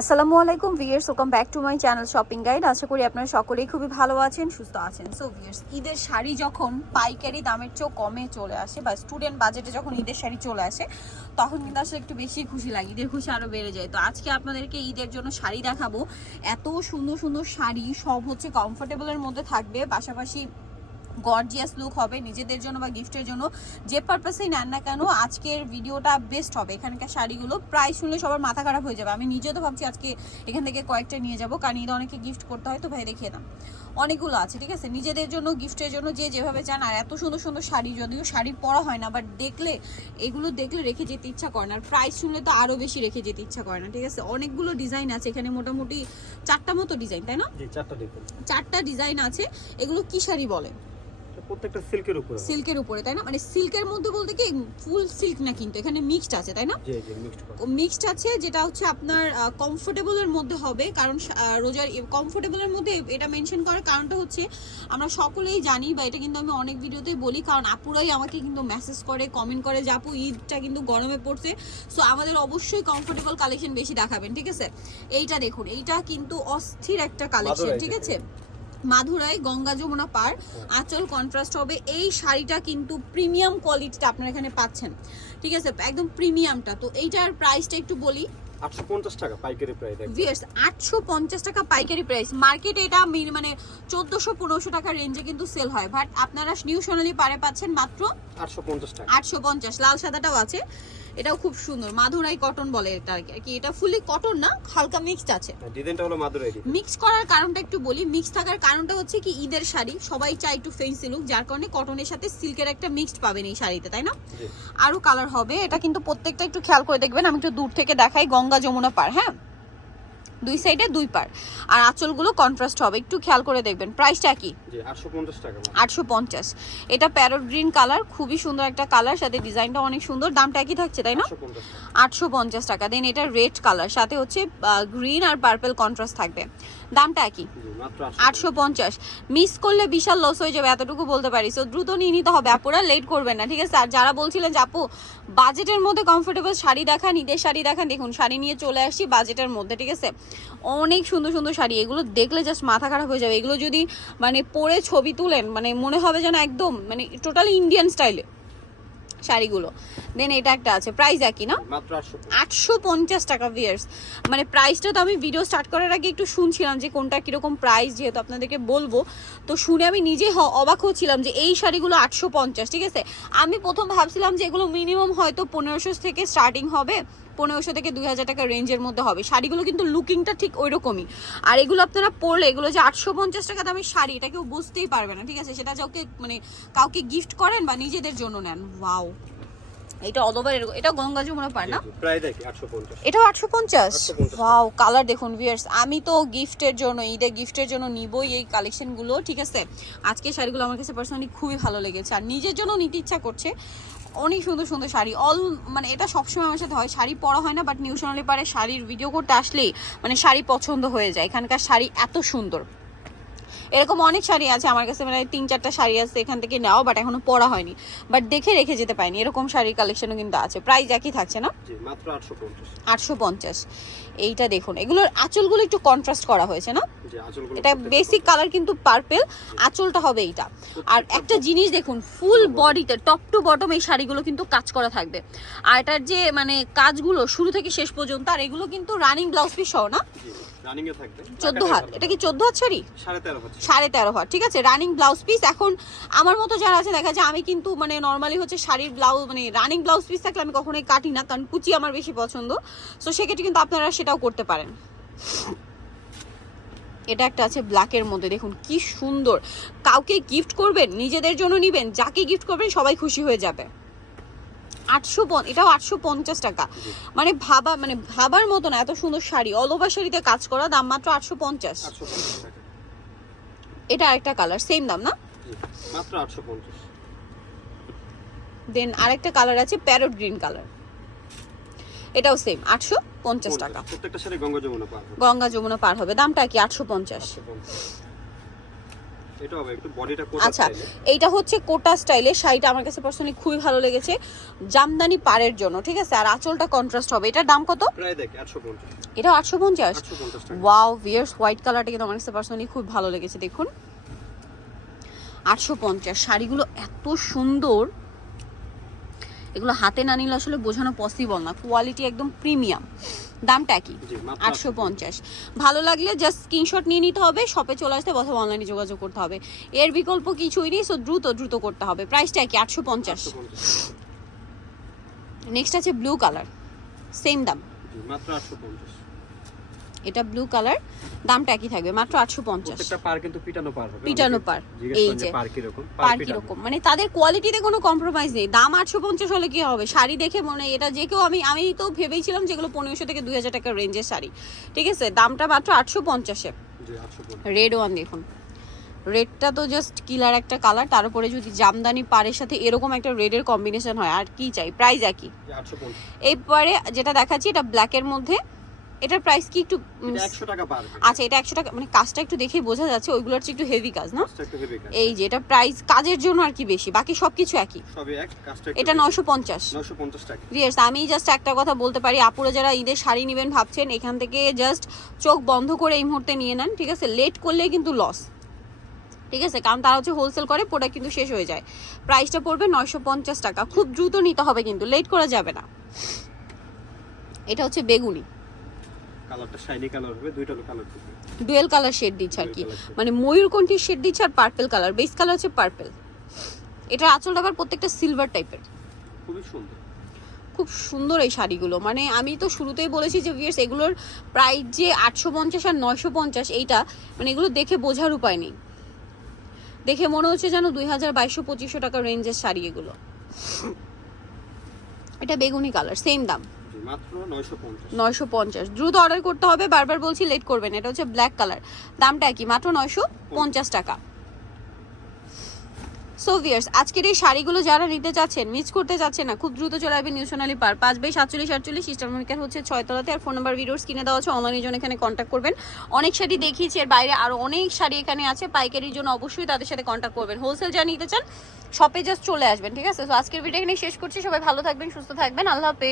আসসালামু আলাইকুম viewers welcome back to my channel shopping guide আশা করি আপনারা সকলেই খুবই ভালো আছেন, সুস্থ আছেন। সো ভিয়ার্স ঈদের শাড়ি যখন পাইকারি দামের চেয়েও কমে চলে আসে বা স্টুডেন্ট বাজেটে যখন ঈদের শাড়ি চলে আসে, তখন কিন্তু আসলে একটু বেশি খুশি লাগে, ঈদের খুশি আরও বেড়ে যায়। তো আজকে আপনাদেরকে ঈদের জন্য শাড়ি দেখাবো। এত সুন্দর সুন্দর শাড়ি, সব হচ্ছে কমফোর্টেবলের মধ্যে থাকবে, পাশাপাশি গর্জিয়াস লুক হবে নিজেদের জন্য বা গিফটের জন্য। যে পারপাসেই নেন না কেন আজকের ভিডিওটা বেস্ট হবে। এখানকার শাড়িগুলো প্রায় শুনলে সবার মাথা খারাপ হয়ে যাবে। আমি নিজেও তো ভাবছি আজকে এখান থেকে কয়েকটা নিয়ে যাব। কারণ ঈদে অনেকে গিফট করতে হয় তো ভাই দেখিয়ে দাম অনেকগুলো আছে ঠিক আছে? নিজেদের জন্য গিফটের জন্য যে যেভাবে চান আর এত সুন্দর সুন্দর শাড়ি যদিও শাড়ি পরা হয় না বাট দেখলে এগুলো দেখলে রেখে যেতে ইচ্ছা করে না। আর প্রাইস শুনলে তো আরও বেশি রেখে যেতে ইচ্ছা করে না ঠিক আছে? অনেকগুলো ডিজাইন আছে এখানে মোটামুটি চারটা মতো ডিজাইন তাই না? চারটা ডিজাইন আছে। এগুলো কি শাড়ি বলে? প্রত্যেকটা সিল্কের উপরে সিল্কের উপরে তাই না? মানে সিল্কের মধ্যে বলতে কি ফুল সিল্ক না কিন্তু এখানে মিক্সড আছে তাই না? জি জি মিক্সড মিক্সড আছে যেটা হচ্ছে আপনার কমফোর্টেবলের মধ্যে হবে কারণ রোজার কমফোর্টেবলের মধ্যে এটা মেনশন করার কারণটা হচ্ছে আমরা সকলেই জানি বা এটা কিন্তু আমি অনেক ভিডিওতেই বলি কারণ আপুরাই আমাকে কিন্তু মেসেজ করে কমেন্ট করে যে আপু ঈদটা কিন্তু গরমে পড়ছে। সো আমাদের অবশ্যই কমফোর্টেবল কালেকশন বেশি দেখাবেন ঠিক আছে? এইটা দেখুন এইটা কিন্তু অস্থির একটা কালেকশন ঠিক আছে? মাধুরাই গঙ্গা যমুনা পার। আঁচল কন্ট্রাস্ট হবে। এই শাড়িটা কিন্তু প্রিমিয়াম কোয়ালিটিটা আপনারা এখানে পাচ্ছেন। ঠিক আছে? একদম প্রিমিয়ামটা তো এইটার প্রাইসটা একটু বলি। আটশো পঞ্চাশ টাকা পাইকারি প্রাইস একদম ভিয়ার্স আটশো পঞ্চাশ টাকা পাইকারি প্রাইস। মার্কেটে এটা মানে চোদ্দোশো পনেরোশো টাকা রেঞ্জে কিন্তু সেল হয়। বাট আপনারা নিউ সোনালি পারে পাচ্ছেন মাত্র আটশো পঞ্চাশ টাকা। আটশো পঞ্চাশ লাল সাদাটাও আছে। এটাও খুব সুন্দর। মাধুরাই কটন বলে এটা আর কি। এটা ফুলি কটন না হালকা মিক্সড আছে। ডিজাইনটা হলো ডিজাইন। মিক্স করার কারণটা একটু বলি। মিক্স থাকার কারণটা হচ্ছে কি ঈদের শাড়ি। সবাই চায় একটু ফেন্সি লুক যার কারণে কটনের সাথে সিল্কের একটা মিক্সড পাবেন এই শাড়িতে তাই না? আরও কালার হবে। এটা কিন্তু প্রত্যেকটা একটু খেয়াল করে দেখবেন। আমি একটু দূর থেকে দেখাই। গঙ্গা যমুনা পার হ্যাঁ? দুই সাইডে দুই পার। আর আঁচলগুলো কন্ট্রাস্ট হবে একটু খেয়াল করে দেখবেন। প্রাইসটা কি? আটশো পঞ্চাশ এটা প্যারট গ্রিন কালার খুবই সুন্দর একটা কালার সাথে ডিজাইনটা অনেক সুন্দর। দামটা একই থাকছে তাই না? আটশো পঞ্চাশ টাকা। আটশো পঞ্চাশ টাকা। দেন এটা রেড কালার সাথে হচ্ছে গ্রিন আর পার্পেল কন্ট্রাস্ট থাকবে। দামটা একই? আটশো পঞ্চাশ। মিস করলে বিশাল লস হয়ে যাবে এতটুকু বলতে পারি। সো দ্রুত নিয়ে নিতে হবে আপুরা লেট করবেন না ঠিক আছে? আর যারা বলছিলেন যে আপু বাজেটের মধ্যে কমফোর্টেবল শাড়ি দেখান ঈদের শাড়ি দেখান দেখুন শাড়ি নিয়ে চলে আসছি বাজেটের মধ্যে ঠিক আছে? অনেক সুন্দর সুন্দর শাড়ি। এগুলো দেখলে জাস্ট মাথা খারাপ হয়ে যাবে। এগুলো যদি মানে পরে ছবি তুলেন মানে মনে হবে যেন একদম মানে টোটালি ইন্ডিয়ান স্টাইলে শাড়িগুলো। দেন এটা একটা আছে প্রাইস একই না? আটশো পঞ্চাশ। টাকা ভিয়ার্স মানে প্রাইসটা তো আমি ভিডিও স্টার্ট করার আগে একটু শুনছিলাম যে কোনটা কীরকম প্রাইস যেহেতু আপনাদেরকে বলব। তো শুনে আমি নিজে হ- অবাক হচ্ছিলাম যে এই শাড়িগুলো আটশো পঞ্চাশ ঠিক আছে? আমি প্রথম ভাবছিলাম যে এগুলো মিনিমাম হয়তো পনেরোশো থেকে স্টার্টিং হবে। পনেরোশো থেকে দুই হাজার টাকা রেঞ্জের মধ্যে হবে। শাড়িগুলো কিন্তু লুকিংটা ঠিক ওই রকমই আর এগুলো আপনারা পরলে এগুলো যে আটশো পঞ্চাশ টাকা দামের শাড়ি এটা কেউ বুঝতেই পারবে না ঠিক আছে? সেটা কাউকে মানে কাউকে গিফট করেন বা নিজেদের জন্য নেন। ওয়াও এটা অদবার এরকম এটা গঙ্গা যমুনা পার না? প্রায় দেখি এটাও আটশো পঞ্চাশ? 850 ওয়াও কালার দেখুন ভিয়ার্স আমি তো গিফটের জন্য ঈদের গিফটের জন্য নিবই এই কালেকশনগুলো ঠিক আছে? আজকে শাড়িগুলো আমার কাছে পার্সোনালি খুবই ভালো লেগেছে। আর নিজের জন্য নিতে ইচ্ছা করছে। অনেক সুন্দর সুন্দর শাড়ি। অল মানে এটা সবসময় আমার সাথে হয়। শাড়ি পরা হয় না বাট নিউ সোনালি পারে শাড়ির ভিডিও করতে আসলেই মানে শাড়ি পছন্দ হয়ে যায়। এখানকার শাড়ি এত সুন্দর। এরকম অনেক শাড়ি আছে আমার কাছে মানে তিন চারটা শাড়ি আছে এখান থেকে নেওয়া বাট এখনও পরা হয়নি। বাট দেখে রেখে যেতে পারিনি এরকম শাড়ির কালেকশনও কিন্তু আছে। প্রাইস একই থাকছে না? আটশো পঞ্চাশ। এইটা দেখুন এগুলোর আঁচলগুলো একটু কন্ট্রাস্ট করা হয়েছে না? এটা বেসিক কালার কিন্তু পার্পেল আঁচলটা হবে এইটা। আর একটা জিনিস দেখুন ফুল বডিতে টপ টু বটম এই শাড়িগুলো কিন্তু কাজ করা থাকবে। আর এটার যে মানে কাজগুলো শুরু থেকে শেষ পর্যন্ত আর এগুলো কিন্তু রানিং ব্লাউজ পিস সহ না? জি রানিং এ থাকবে। চোদ্দ হাত। এটা কি চোদ্দ হাত শাড়ি? সাড়ে তেরো হচ্ছে সাড়ে তেরো হাত। ঠিক আছে রানিং ব্লাউজ পিস এখন আমার মতো যারা আছে দেখা যায় আমি কিন্তু মানে নর্মালি হচ্ছে শাড়ির ব্লাউজ মানে রানিং ব্লাউজ পিস থাকলে আমি কখনোই কাটি না কারণ কুচি আমার বেশি পছন্দ। সো সেক্ষেত্রে কিন্তু আপনারা সেটাও করতে পারেন। এটা একটা আছে ব্ল্যাকের মধ্যে। দেখুন কি সুন্দর। কাউকে গিফট করবেন নিজেদের জন্য নিবেন যাকে গিফট করবেন সবাই খুশি হয়ে যাবে। আটশো এটাও আটশো পঞ্চাশ টাকা। মানে ভাবা মানে ভাবার মতো না এত সুন্দর শাড়ি। অল ওভার শাড়িতে কাজ করা দাম মাত্র আটশো পঞ্চাশ। এটা আরেকটা কালার সেম দাম না? মাত্র আটশো পঞ্চাশ। দেন আরেকটা কালার আছে প্যারট গ্রিন কালার এটাও সেম আটশো পঞ্চাশ টাকা। প্রত্যেকটা শাড়ি গঙ্গা যমুনা পার হবে। গঙ্গা যমুনা পার হবে দামটা কি আটশো পঞ্চাশ। এটা হবে একটু বডিটা কোটা আচ্ছা এইটা হচ্ছে কোটা স্টাইলের শাড়িটা আমার কাছে পার্সোনালি খুবই ভালো লেগেছে। জামদানি পাড়ের জন্য ঠিক আছে? আর আঁচলটা কন্ট্রাস্ট হবে। এটার দাম কত? প্রায় দেখ একশো পঞ্চাশ। এটা আটশো পঞ্চাশ? আটশো পঞ্চাশ টাকা। ওয়াও ভিয়ার্স হোয়াইট কালারটা কিন্তু আমার কাছে পার্সোনালি খুব ভালো লেগেছে দেখুন। আটশো পঞ্চাশ। শাড়িগুলো এত সুন্দর। এগুলো হাতে না নিলে আসলে বোঝানো পসিবল না। কোয়ালিটি একদম প্রিমিয়াম দামটা কি? আটশো পঞ্চাশ। ভালো লাগলে জাস্ট স্ক্রিনশট নিয়ে নিতে হবে শপে চলে আসতে অথবা অনলাইনে যোগাযোগ করতে হবে। এর বিকল্প কিছুই নেই সো দ্রুত দ্রুত করতে হবে। প্রাইসটা কি? আটশো পঞ্চাশ। নেক্সট আছে ব্লু কালার সেম দাম। মাত্র আটশো পঞ্চাশ। এটা ব্লু কালার দামটা একই থাকবে মাত্র আটশো পঞ্চাশ। প্রত্যেকটা পার কিন্তু পিটানো পার পিটানো পার। এই যে। পার কীরকম? মানে তাদের কোয়ালিটিতে কোনো কম্প্রোমাইজ নেই দাম আটশো পঞ্চাশ হলে কি হবে? শাড়ি দেখে মনে এটা যে কেউ আমি আমি তো ভেবেছিলাম যেগুলো পনেরোশো থেকে দুই হাজার টাকার রেঞ্জের শাড়ি ঠিক আছে? দামটা মাত্র আটশো পঞ্চাশে। রেড ওয়ান দেখুন রেডটা তো জাস্ট কিলার একটা কালার তার উপরে যদি জামদানি পাড়ের সাথে এরকম একটা রেডের কম্বিনেশন হয় আর কি চাই? প্রাইস একই। এরপরে যেটা দেখাচ্ছি এটা ব্ল্যাকের মধ্যে এটার প্রাইস কি একটু আচ্ছা এটা একশো টাকা মানে কাজটা একটু দেখে বোঝা যাচ্ছে ওইগুলোর চেয়ে একটু হেভি কাজ না? এই যে এটা প্রাইস কাজের জন্য আর কি বেশি বাকি সব কিছু একই এটা নশো পঞ্চাশ। ভিয়ার্স আমি জাস্ট একটা কথা বলতে পারি আপুরা যারা ঈদের শাড়ি নেবেন ভাবছেন এখান থেকে জাস্ট চোখ বন্ধ করে এই মুহূর্তে নিয়ে নেন ঠিক আছে? লেট করলেই কিন্তু লস ঠিক আছে? কারণ তারা হচ্ছে হোলসেল করে প্রোডাক্ট কিন্তু শেষ হয়ে যায়। প্রাইসটা পড়বে নয়শো পঞ্চাশ টাকা খুব দ্রুত নিতে হবে কিন্তু লেট করা যাবে না। এটা হচ্ছে বেগুনি। কালারটা শাইনি কালার হবে দুইটা কালার ডুয়েল কালার শেড দিচ্ছে আর কি। মানে ময়ূরকণ্ঠী শেড দিচ্ছে আর পার্পেল কালার বেস কালার হচ্ছে পার্পেল এটার আঁচলটা আবার প্রত্যেকটা সিলভার টাইপের খুবই সুন্দর। খুব সুন্দর এই শাড়িগুলো। মানে আমি তো শুরুতেই বলেছি যে ভিয়ার্স এগুলোর প্রাইস যে আটশো পঞ্চাশ আর নয়শো পঞ্চাশ এইটা মানে এগুলো দেখে বোঝার উপায় নেই। দেখে মনে হচ্ছে যেন দুই হাজার বাইশশো পঁচিশশো টাকা রেঞ্জের শাড়ি এগুলো। এটা বেগুনি কালার সেম দাম। নয়শো পঞ্চাশ। দ্রুত অর্ডার করতে হবে, বারবার বলছি লেট করবেন, এটা হচ্ছে ব্ল্যাক কালার দামটা কি মাত্র নয়শো পঞ্চাশ টাকা। সো ভিয়ার্স আজকের এই শাড়িগুলো যারা নিতে চাচ্ছেন মিস করতে চাচ্ছেন না, খুব দ্রুত চলে আসবে নিউ সোনালী পার পাঁচ বাই সাতচল্লিশ, আটচল্লিশ ইস্টার মনিকার হচ্ছে ছয়তলাতে আর ফোন নাম্বার ভিডিওস কিনে দেওয়া আছে অনলাইনের জন্য এখানে কন্ট্যাক্ট করবেন। অনেক শাড়ি দেখিয়েছি, এর বাইরে আরও অনেক শাড়ি এখানে আছে, পাইকারির জন্য অবশ্যই তাদের সাথে কন্ট্যাক্ট করবেন। হোলসেল যা নিতে চান শপে জাস্ট চলে আসবেন, ঠিক আছে? তো আজকের ভিডিও এখানে শেষ করছি, সবাই ভালো থাকবেন, সুস্থ থাকবেন, আল্লাহ হাফেজ।